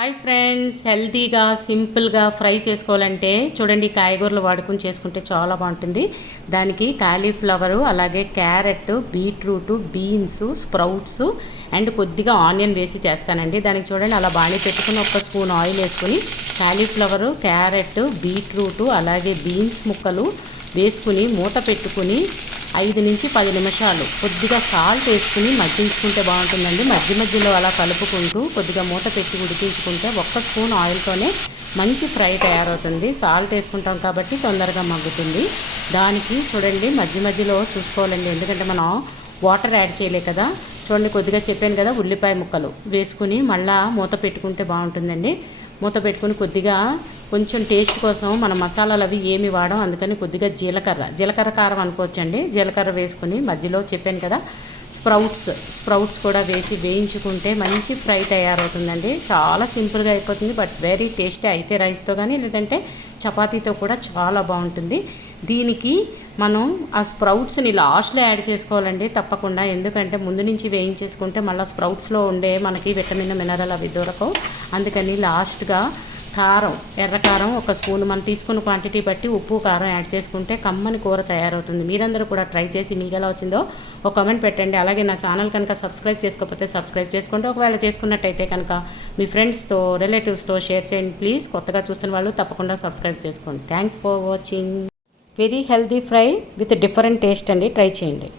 Hi friends, హెల్తీగా సింపుల్గా fry చేసుకోవాలంటే చూడండి, కాయగూరలు వాడుకొని చేసుకుంటే చాలా బాగుంటుంది. దానికి కాలీఫ్లవరు, అలాగే carrot, beetroot, beans, sprouts and కొద్దిగా ఆనియన్ వేసి చేస్తానండి. దానికి చూడండి, అలా బాణీ పెట్టుకుని 1 స్పూన్ ఆయిల్ వేసుకుని కాలీఫ్లవరు, క్యారెట్, బీట్రూట్ అలాగే బీన్స్ ముక్కలు వేసుకుని మూత పెట్టుకుని 5 నుంచి 10 నిమిషాలు కొద్దిగా సాల్ట్ వేసుకుని మగ్గించుకుంటే బాగుంటుందండి. మధ్యలో అలా కలుపుకుంటూ కొద్దిగా మూత పెట్టి ఉడికించుకుంటే 1 స్పూన్ ఆయిల్తోనే మంచి ఫ్రై తయారవుతుంది. సాల్ట్ వేసుకుంటాం కాబట్టి తొందరగా మగ్గుతుంది. దానికి చూడండి, మధ్యలో చూసుకోవాలండి, ఎందుకంటే మనం వాటర్ యాడ్ చేయలే కదా. చూడండి, కొద్దిగా చెప్పాను కదా, ఉల్లిపాయ ముక్కలు వేసుకుని మళ్ళీ మూత పెట్టుకుంటే బాగుంటుందండి. మూత పెట్టుకుని కొద్దిగా కొంచెం టేస్ట్ కోసం మనం మసాలాలు అవి ఏమి వాడం, అందుకని కొద్దిగా జీలకర్ర కారం అనుకోవచ్చండి. జీలకర్ర వేసుకుని మధ్యలో చెప్పాను కదా, స్ప్రౌట్స్ కూడా వేసి వేయించుకుంటే మంచి ఫ్రై తయారవుతుందండి. చాలా సింపుల్గా అయిపోతుంది, బట్ వెరీ టేస్టీ. అయితే రైస్తో కానీ లేదంటే చపాతీతో కూడా చాలా బాగుంటుంది. దీనికి మనం ఆ స్ప్రౌట్స్ని లాస్ట్లో యాడ్ చేసుకోవాలండి తప్పకుండా, ఎందుకంటే ముందు నుంచి వేయించేసుకుంటే మళ్ళీ స్ప్రౌట్స్లో ఉండే మనకి విటమిన్ మినరల్ అవి దొరకవు. అందుకని లాస్ట్గా ఎర్రకారం 1 స్పూన్, మనం తీసుకున్న క్వాంటిటీ బట్టి ఉప్పు కారం యాడ్ చేసుకుంటే కమ్మని కూర తయారవుతుంది. మీరందరూ కూడా ట్రై చేసి మీకు ఎలా వచ్చిందో ఒక కామెంట్ పెట్టండి. అలాగే నా ఛానల్ కనుక సబ్స్క్రైబ్ చేసుకోకపోతే సబ్స్క్రైబ్ చేసుకోండి. ఒకవేళ చేసుకున్నట్టయితే కనుక మీ ఫ్రెండ్స్తో, రిలేటివ్స్తో షేర్ చేయండి ప్లీజ్. కొత్తగా చూస్తున్న వాళ్ళు తప్పకుండా సబ్స్క్రైబ్ చేసుకోండి. Thanks for watching. Very healthy fry with different taste అండి, ట్రై చేయండి.